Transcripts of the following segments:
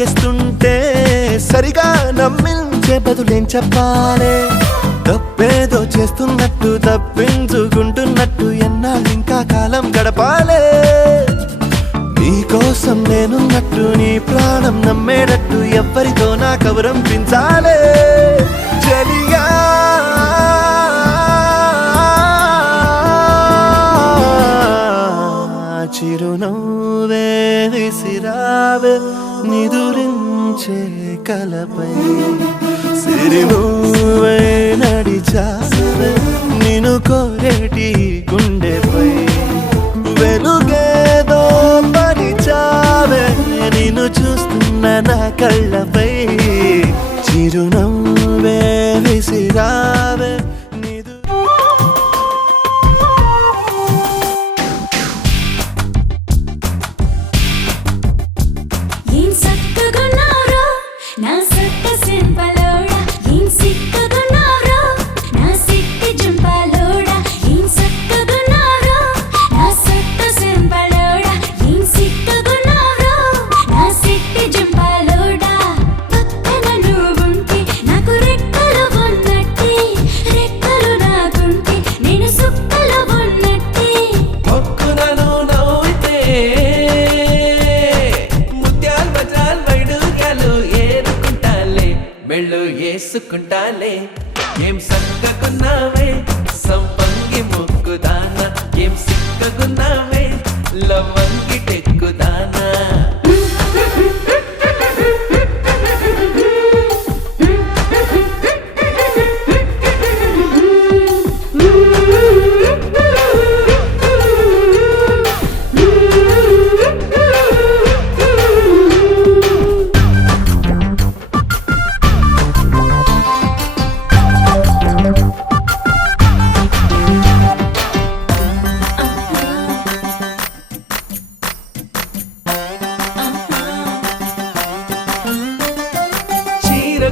ఎక్కేస్తుంటే సరిగా నమ్మించే బదులేం చెప్పాలే తప్పేదో చేస్తున్నట్టు తప్పించుకుంటున్నట్టు ఎన్నాళ్ళు ఇంకా కాలం గడపాలే నీకోసం నేనున్నట్టు నీ ప్రాణం నమ్మేటట్టు ఎవ్వరితో నా కబురం పించాలే చలియా చిరునవ్వే విసిరావే నిదురించే కలపై సిరినువ్వై నడిచావే నిన్ను కోరేటి గుండెపై వెలుగేదో పరిచావే నిన్ను చూస్తున్న నా కళ్ళపై చిరునవ్వే విసిరావే ఏసుకుంటాలే ఏం సక్కకున్నావే సంపంగి ముక్కుదానా ఏం సిక్కకున్నావే లవంగి టెక్కుదానా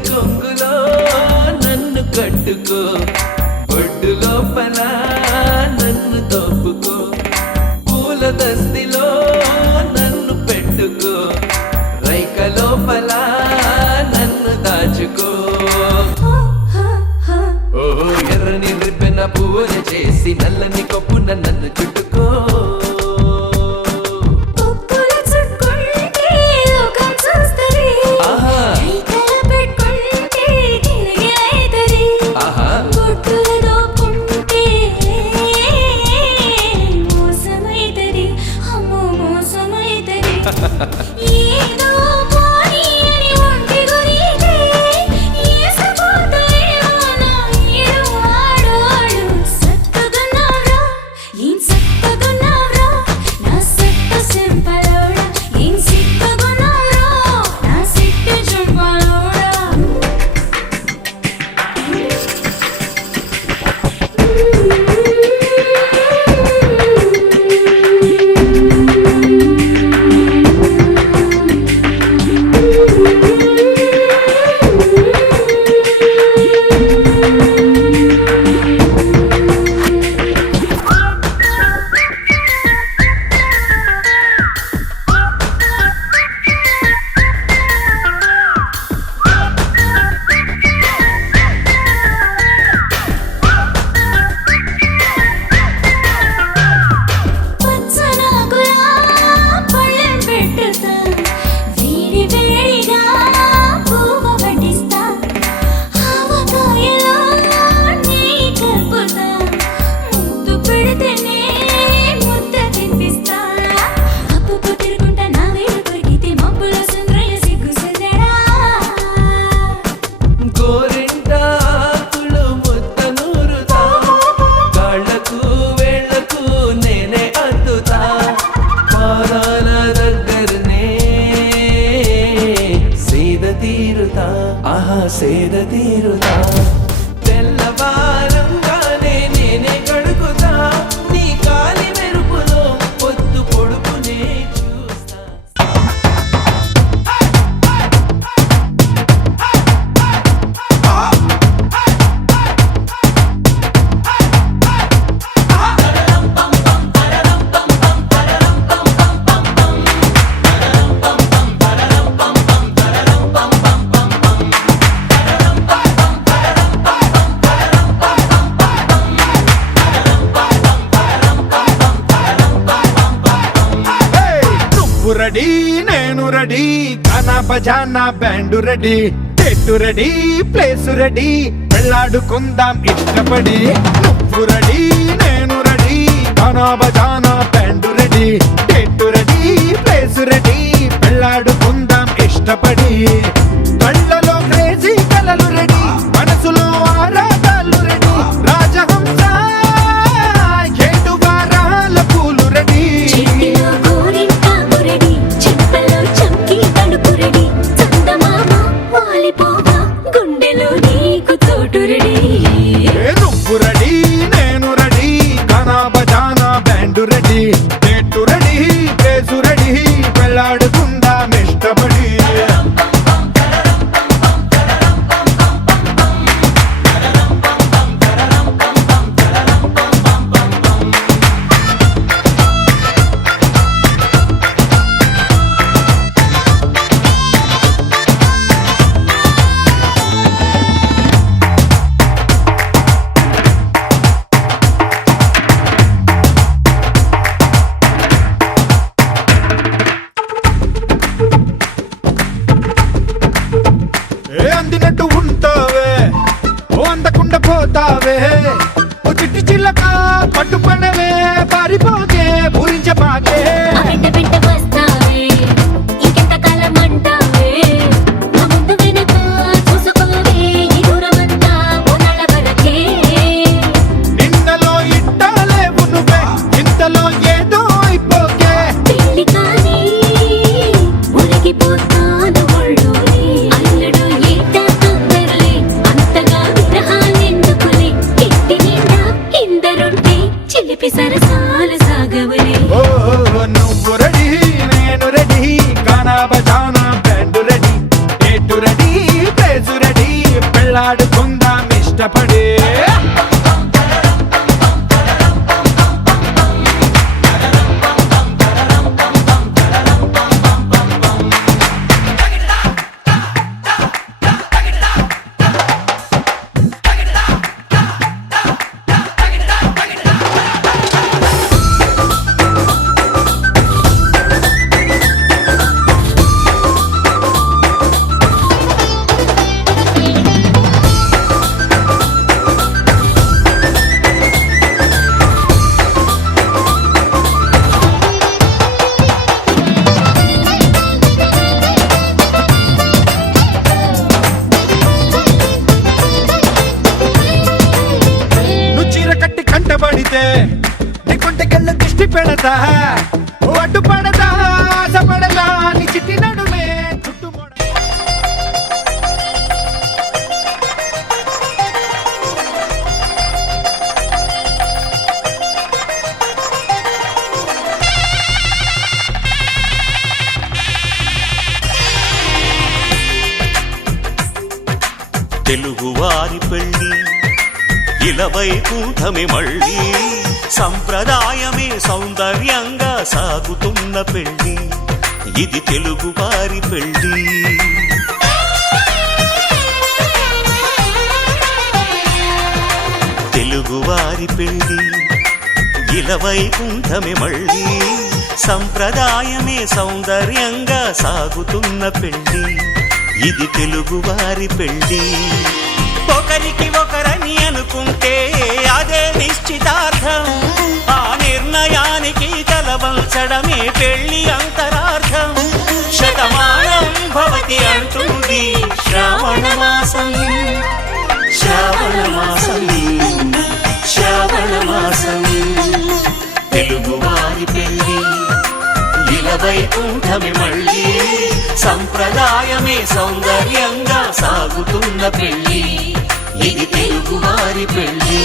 కొంగులో నన్ను కట్టుకో ఒడ్డు లోపల నన్ను తోపుకో పూల దస్తిలో నన్ను పెట్టుకో రైక లోపల నన్ను దాచుకో ఓహో ఎర్రని రిబ్బెన పువ్వుని చేసి నల్లని కప్పున నన్ను చుట్టుకో సేద తీరుతా తెల్లవారంగానే నేనే గడుకుతా నీ కాలి మెరుపులో పొద్దు పొడుపునే చూస్తా నువ్వు రెడీ నేను రెడీ గానా బజానా band ready date ready place ready వెళ్ళాడుకుందాం ఇష్టపడి నువ్వు రెడీ నేను రెడీ గానా బజానా band ready date ready place ready వెళ్ళాడుకుందాం ఇష్టపడి కళ్ళలో క్రేజీ కలలు రెడీ మనసులో ఆరాటాలు రెడీ రాజహంస ఏడు వారాల పూలు రెడీ చేతిలో గోరింటాకు రెడీ చెంపలో చమ్కీ తడుపు రెడీ చందమామ వాలిపోగా గుండెలో నీకు తోడు రెడీ నువ్వు రెడీ నేను రెడీ గానా బజానా band ready date ready place ready వెళ్ళాడుకుందాం ఇష్టపడి అందినట్టు ఉంటావే ఓ అందకుండా పోతావే ఓ చిట్టి చిల్లక పట్టుపడవే పారిపోకే పూరించపాకే ఆ వెంట వెంట వస్తావే ఇంకెంత కాలం అంటావే నా ముందు వెనక చూసుకోవే ఈ దూరమంతా పోనాళ్ళ వరకే నిన్నలో ఇట్టాలేవు నువ్వే ఇంతలో ఏదో అయిపోకే పెళ్లి కానీ ఉరిగిపోతాను ఒళ్ళోనే అల్లుడు ఏటా తొందరలే అంతగా విరహాలెందుకులే ఇంటి నిండా ఇందరుంటే చిలిపి సరసాలు సాగవలే ఓ నువ్వు రెడీ నేను రెడీ గానా బజానా band ready date ready place ready పెళ్ళాడుకుందాం ఇష్టపడి నువ్వు చీర కట్టి కంటపడితే నీకుంటే కళ్ళ దిష్టి పెడతా ఓ అడ్డు పడదా ఆశ పడదా నీ చిట్టి నడుమే చుట్టుముడ తెలుగువారి పెళ్ళి ఇలవై కూటమి మళ్ళీ సంప్రదాయమే సౌందర్యంగా సాగుతున్న పెళ్ళి ఇది తెలుగువారి పెళ్ళి తెలుగువారి పెళ్ళి ఇలవై కూటమి మళ్ళీ సంప్రదాయమే సౌందర్యంగా సాగుతున్న పెళ్ళి ఇది తెలుగువారి పెళ్ళి ఒకరికి ఒకరని అనుకుంటే అదే నిశ్చితార్థం ఆ నిర్ణయానికి తలవంచడమే పెళ్లి అంతరార్థం శతమానం భవతి అంటుంది శ్రావణ మాసం శ్రావణ మాసం శ్రావణ మాసం తెలుగువారి పెళ్ళి ఇలవై కూటమి మళ్ళీ సంప్రదాయమే సౌందర్యంగా సాగుతున్న పెళ్ళి ఇది తెలుగువారి పెళ్ళి